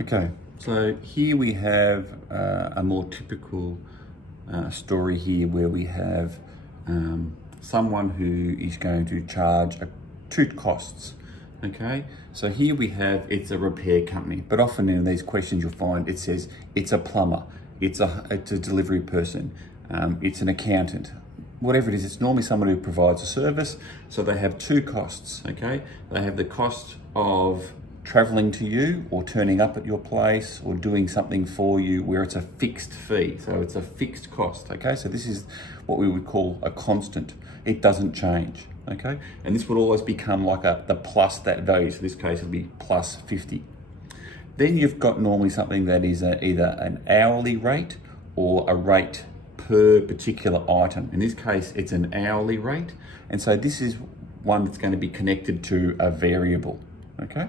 Okay, so here we have a more typical story here where we have someone who is going to charge two costs. Okay, so here we have, it's a repair company, but often in these questions you'll find it says it's a plumber, it's a delivery person, it's an accountant, whatever it is. It's normally someone who provides a service. So they have two costs. Okay, they have the cost of traveling to you or turning up at your place or doing something for you where it's a fixed fee. So it's a fixed cost. Okay, so this is what we would call a constant. It doesn't change. Okay, and this would always become like the plus that value. So in this case it'll be plus 50. Then you've got normally something that is either an hourly rate or a rate per particular item. In this case it's an hourly rate, and so this is one that's going to be connected to a variable. Okay,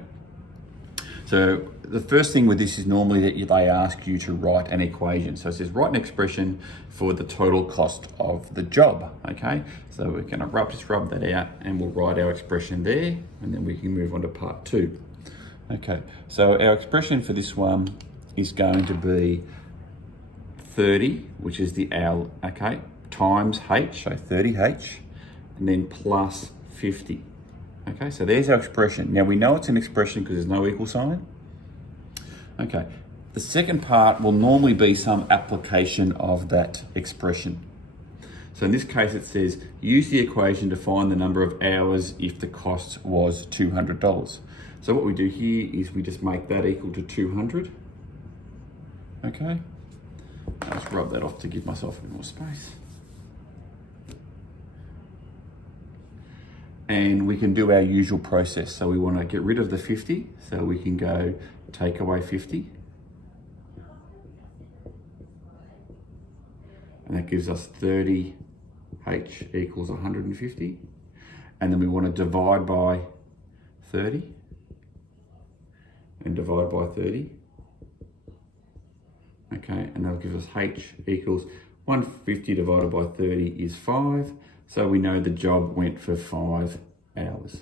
so the first thing with this is normally that they ask you to write an equation. So it says write an expression for the total cost of the job. Okay, so we're going to just rub that out and we'll write our expression there, and then we can move on to part 2. Okay, so our expression for this one is going to be 30, which is the hour, okay, times h, so 30h, and then plus 50. Okay, so there's our expression. Now we know it's an expression because there's no equal sign. Okay, the second part will normally be some application of that expression. So in this case it says, use the equation to find the number of hours if the cost was $200. So what we do here is we just make that equal to 200. Okay, I'll just rub that off to give myself a bit more space. And we can do our usual process. So we want to get rid of the 50. So we can go take away 50. And that gives us 30h equals 150. And then we want to divide by 30. And divide by 30. Okay, and that'll give us h equals 150 divided by 30 is 5. So we know the job went for 5 hours.